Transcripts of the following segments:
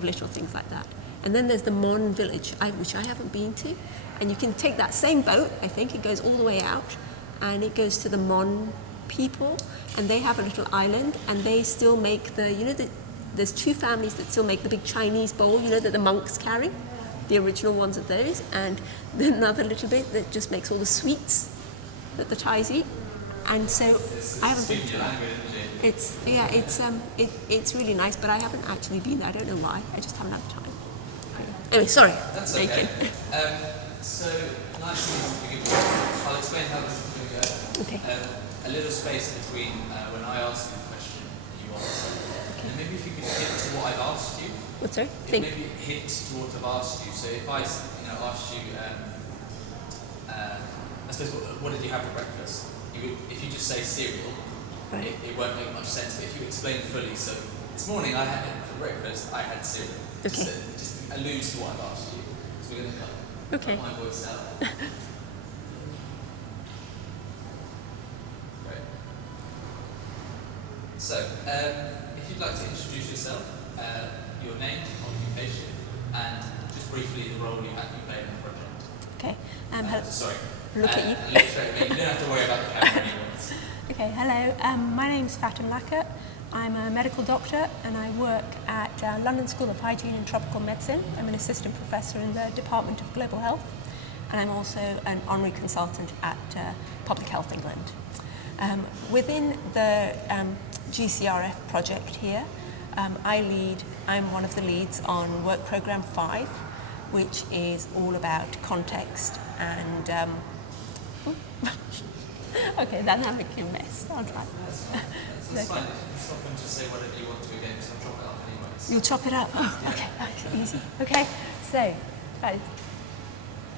of little things like that. And then there's the Mon village, which I haven't been to. And you can take that same boat, I think, it goes all the way out, and it goes to the Mon people, and they have a little island, and they still make there's two families that still make the big Chinese bowl, that the monks carry, the original ones of those, and then another little bit that just makes all the sweets that the Thais eat. And so I haven't been to that. It's really nice, but I haven't actually been there. I don't know why. I just haven't had the time. Anyway, sorry. That's okay. So nicely, I'll explain how this is going to go. Okay. A little space between when I ask you the question, you answer. Okay. And maybe if you could hint to what I've asked you. What, sorry? Maybe hint to what I've asked you. So if I, asked you, I suppose, what did you have for breakfast? If you just say cereal, right, it won't make much sense. But if you explain fully, so this morning I had for breakfast, I had cereal. Okay. Just alludes to what I've asked you. So we're going to cut my voice out. Great. So, if you'd like to introduce yourself, your name, occupation, and just briefly the role you play in the project. Okay. Sorry. Look at you. Look straight at me. You don't have to worry about the camera anymore. Okay, hello. My name's Fatem Lakat. I'm a medical doctor and I work at London School of Hygiene and Tropical Medicine. I'm an assistant professor in the Department of Global Health, and I'm also an honorary consultant at Public Health England. Within the GCRF project here, I'm one of the leads on Work Programme 5, which is all about context and okay, dynamic in mess. I'll try. That's fine. Stop and just say whatever you want to again, because I'll chop it up anyways. You'll chop it up? Oh, okay, that's easy. Okay, so,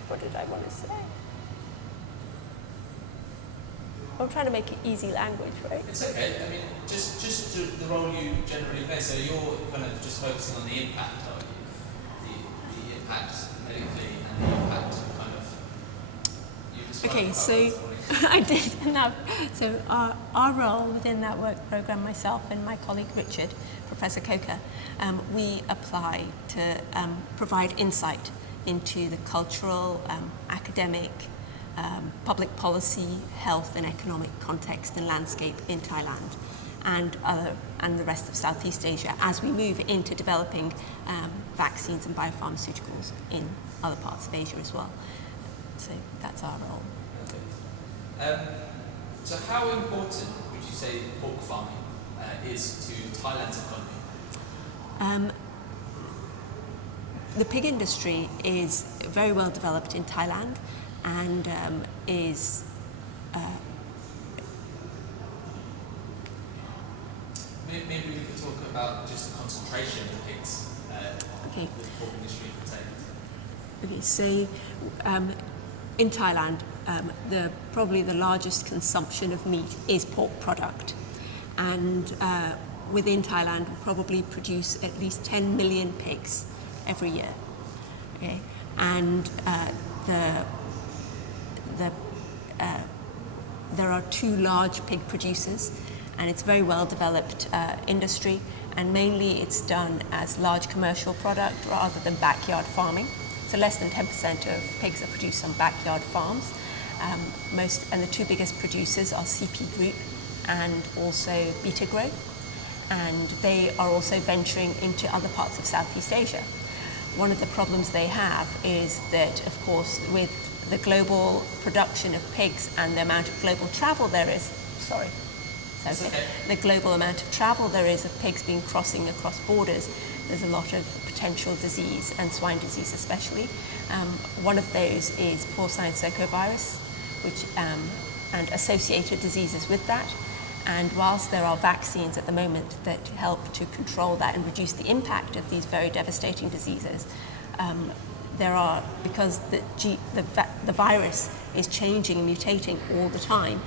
what did I want to say? I'm trying to make it easy language, right? It's okay. I mean, just the role you generally play. So you're kind of just focusing on the impact, are you? The impact medically and the impact kind of. Okay, so I did enough. So our role within that work programme, myself and my colleague Richard, Professor Coker, we apply to provide insight into the cultural, academic, public policy, health and economic context and landscape in Thailand and the rest of Southeast Asia as we move into developing vaccines and biopharmaceuticals in other parts of Asia as well. So that's our role. So how important would you say pork farming is to Thailand's economy? The pig industry is very well developed in Thailand and is maybe we could talk about just the concentration of pigs okay. the pork industry contains. Okay, so in Thailand, probably the largest consumption of meat is pork product, and within Thailand we probably produce at least 10 million pigs every year. Okay, and there are two large pig producers, and it's a very well developed industry, and mainly it's done as large commercial product rather than backyard farming. So less than 10% of pigs are produced on backyard farms. And the two biggest producers are CP Group and also Betagrow, and they are also venturing into other parts of Southeast Asia. One of the problems they have is that, of course, with the global production of pigs and the amount of global travel there is, the global amount of travel there is of pigs crossing across borders, there's a lot of potential disease, and swine disease especially. One of those is porcine circovirus, which and associated diseases with that. And whilst there are vaccines at the moment that help to control that and reduce the impact of these very devastating diseases, because the virus is changing and mutating all the time,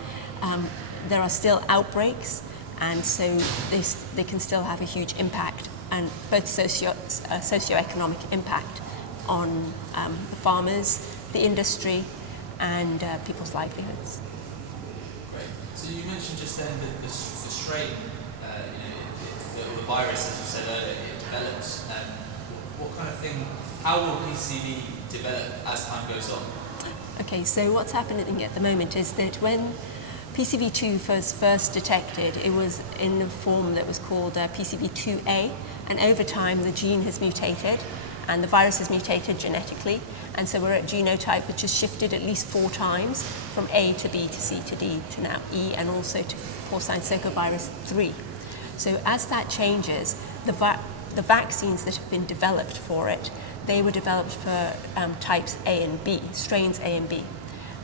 there are still outbreaks, and so they can still have a huge impact, and both socioeconomic impact on the farmers, the industry, and people's livelihoods. Great. So you mentioned just then that the strain, the virus, as you said earlier, it develops what kind of thing, how will PCV develop as time goes on? Okay, so what's happening at the moment is that when PCV2 was first detected, it was in a form that was called PCV2A, and over time the gene has mutated and the virus has mutated genetically, and so we're at genotype which has shifted at least 4 times from A to B to C to D to now E, and also to porcine circovirus 3. So as that changes, the vaccines that have been developed for it, they were developed for types A and B, strains A and B.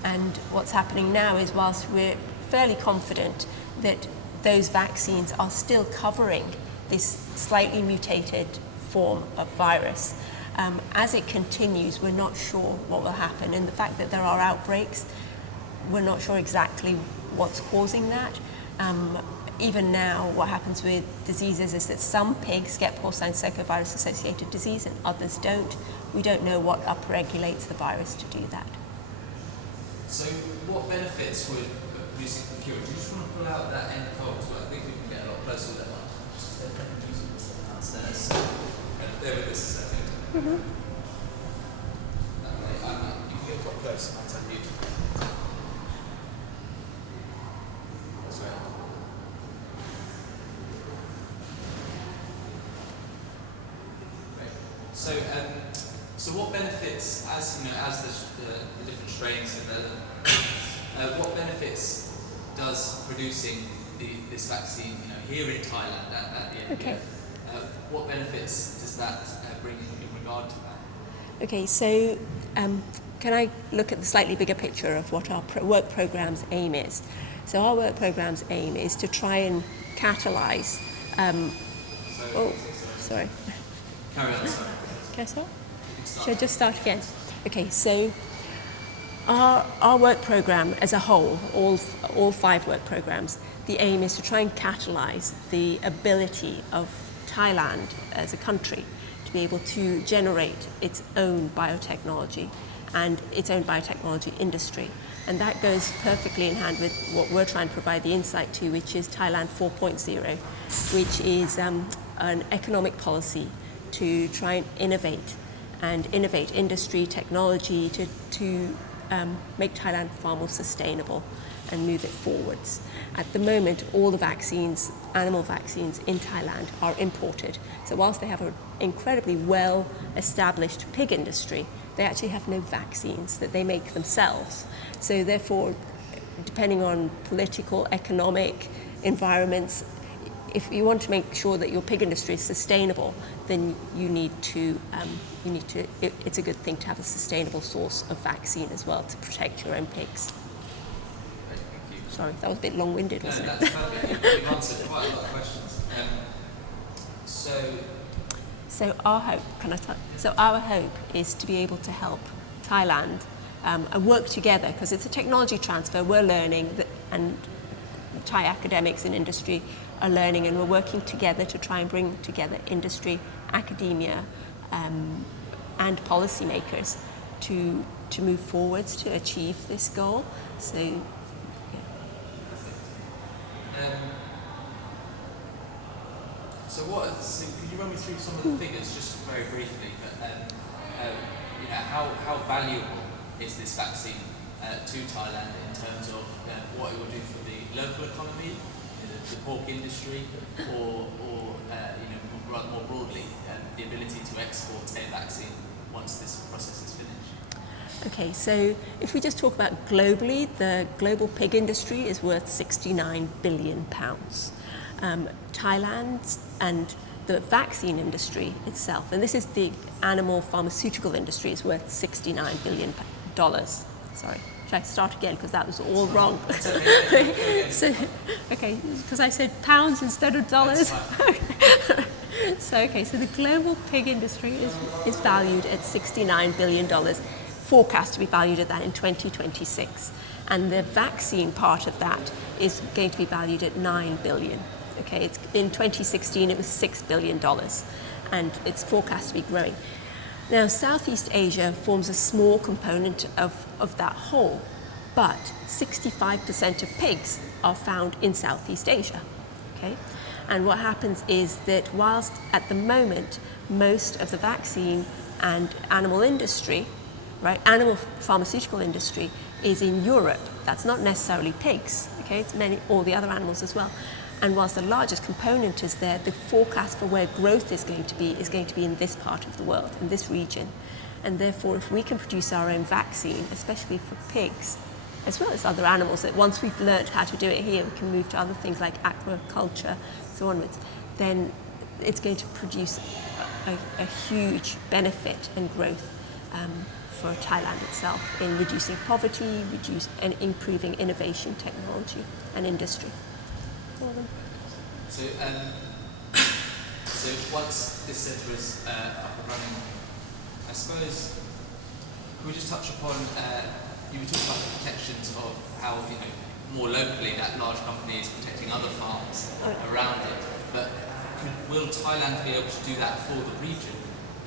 And what's happening now is, whilst we're fairly confident that those vaccines are still covering this slightly mutated form of virus, as it continues, we're not sure what will happen. And the fact that there are outbreaks, we're not sure exactly what's causing that. Even now, what happens with diseases is that some pigs get porcine circovirus associated disease and others don't. We don't know what upregulates the virus to do that. So what benefits would producing the cure? Do you just want to pull out that end code? So I think we can get a lot closer with that one. Just downstairs. Bear with us a second. Mm-hmm. You can get quite close, I'll tell you. That's right. So what benefits, as you know, as the different strains develop, what benefits does producing this vaccine, here in Thailand at the end? Okay. What benefits does that bring in regard to that? Okay, so can I look at the slightly bigger picture of what our work program's aim is? So our work program's aim is to try and catalyse. Sorry. Carry on, sorry. Can I start? Should I just start again? Okay, so our work programme as a whole, all 5 work programmes, the aim is to try and catalyse the ability of Thailand as a country to be able to generate its own biotechnology and its own biotechnology industry. And that goes perfectly in hand with what we're trying to provide the insight to, which is Thailand 4.0, which is an economic policy to try and innovate industry, technology to make Thailand far more sustainable and move it forwards. At the moment, all the vaccines, animal vaccines in Thailand, are imported. So whilst they have an incredibly well-established pig industry, they actually have no vaccines that they make themselves. So therefore, depending on political, economic environments, if you want to make sure that your pig industry is sustainable, then it's a good thing to have a sustainable source of vaccine as well to protect your own pigs. Thank you. Sorry, that was a bit long-winded, wasn't No, it? that's perfect. You've answered quite a lot of questions. So our hope is to be able to help Thailand and work together, because it's a technology transfer. We're learning and Thai academics and industry are learning, and we're working together to try and bring together industry, academia, and policymakers to move forwards to achieve this goal. So, yeah. So could you run me through some of the figures, just very briefly? But how valuable is this vaccine to Thailand in terms of what it will do for the local economy, the pork industry, or more broadly, the ability to export a vaccine once this process is finished? Okay, so if we just talk about globally, the global pig industry is worth £69 billion. Thailand and the vaccine industry itself, and this is the animal pharmaceutical industry, is worth $69 billion. Sorry, should I start again, because that was all wrong? So, okay, because I said pounds instead of dollars. So the global pig industry is valued at $69 billion, forecast to be valued at that in 2026. And the vaccine part of that is going to be valued at $9 billion. Okay, in 2016 it was $6 billion, and it's forecast to be growing. Now, Southeast Asia forms a small component of that whole, but 65% of pigs are found in Southeast Asia. Okay, And what happens is that whilst at the moment most of the vaccine and animal industry, right, animal pharmaceutical industry is in Europe, that's not necessarily pigs, okay, it's all the other animals as well. And whilst the largest component is there, the forecast for where growth is going to be in this part of the world, in this region. And therefore, if we can produce our own vaccine, especially for pigs, as well as other animals, that once we've learnt how to do it here, we can move to other things like aquaculture, so onwards, then it's going to produce a huge benefit and growth for Thailand itself in reducing poverty, and improving innovation, technology and industry for them. So, so once this centre is up and running, I suppose, could we just touch upon, you were talking about the protections of how, more locally that large company is protecting other farms around it, but will Thailand be able to do that for the region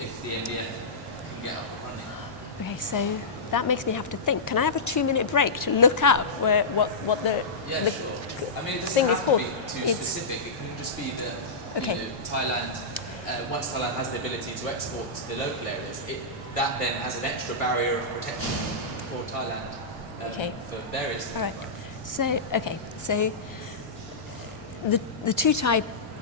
if the NDF can get up and running? Okay, so that makes me have to think. Can I have a 2-minute break to look up what the Sure. I mean, it thing doesn't is have called? to be too specific. It can just be that Thailand, once Thailand has the ability to export to the local areas, that then has an extra barrier of protection for Thailand for various things. All right. So the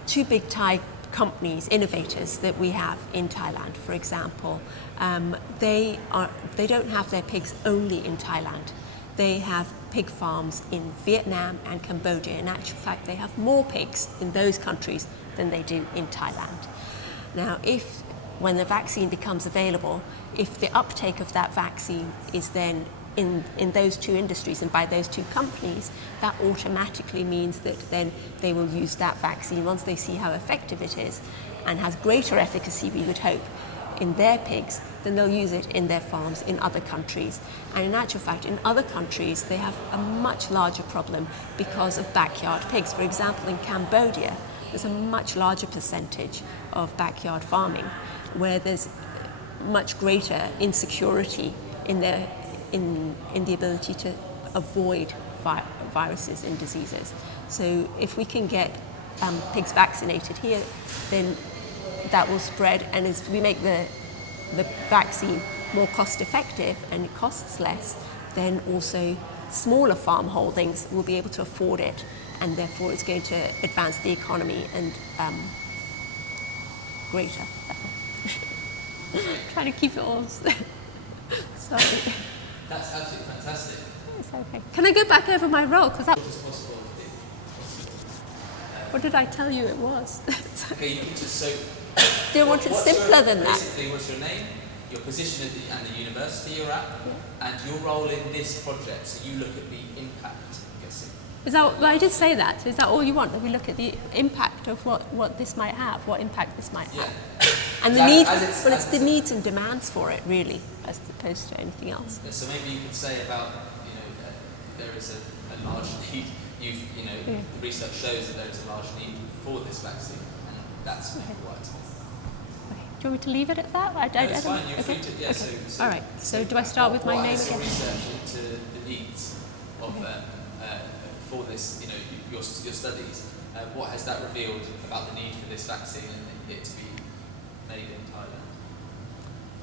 two big Thai companies, innovators that we have in Thailand, for example, they don't have their pigs only in Thailand. They have pig farms in Vietnam and Cambodia. In actual fact, they have more pigs in those countries than they do in Thailand. Now, when the vaccine becomes available, if the uptake of that vaccine is then in those two industries and by those two companies, that automatically means that then they will use that vaccine once they see how effective it is and has greater efficacy, we would hope, in their pigs, then they'll use it in their farms in other countries. And in actual fact, in other countries, they have a much larger problem because of backyard pigs. For example, in Cambodia, there's a much larger percentage of backyard farming where there's much greater insecurity in the ability to avoid viruses and diseases. So if we can get pigs vaccinated here, then that will spread, and as we make the vaccine more cost effective and it costs less, then also smaller farm holdings will be able to afford it, and therefore it's going to advance the economy and greater. Trying to keep it all. Sorry. That's absolutely fantastic. It's okay. Can I go back over my role? Because that. What is possible? What did I tell you it was? Okay, you can just Do you want it simpler than that? Basically, what's your name, your position at the university you're at, and your role in this project? So you look at the impact, I'm guessing. Is that? Well, I did say that. Is that all you want? That we look at the impact of what this might have, what impact this might have, and the need. Well, it's the needs and demands for it, really, as opposed to anything else. So maybe you could say about, there is a large need. The research shows that there is a large need for this vaccine, and that's maybe why it's. Do you want me to leave it at that? It's fine. You're free to. Yeah. Okay. So all right. So do I start with my name again? again? Research into the needs of for this. Your studies. What has that revealed about the need for this vaccine and it to be made in Thailand?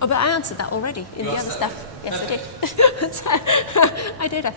Oh, but I answered that already in the other stuff. Yes, I did. I did.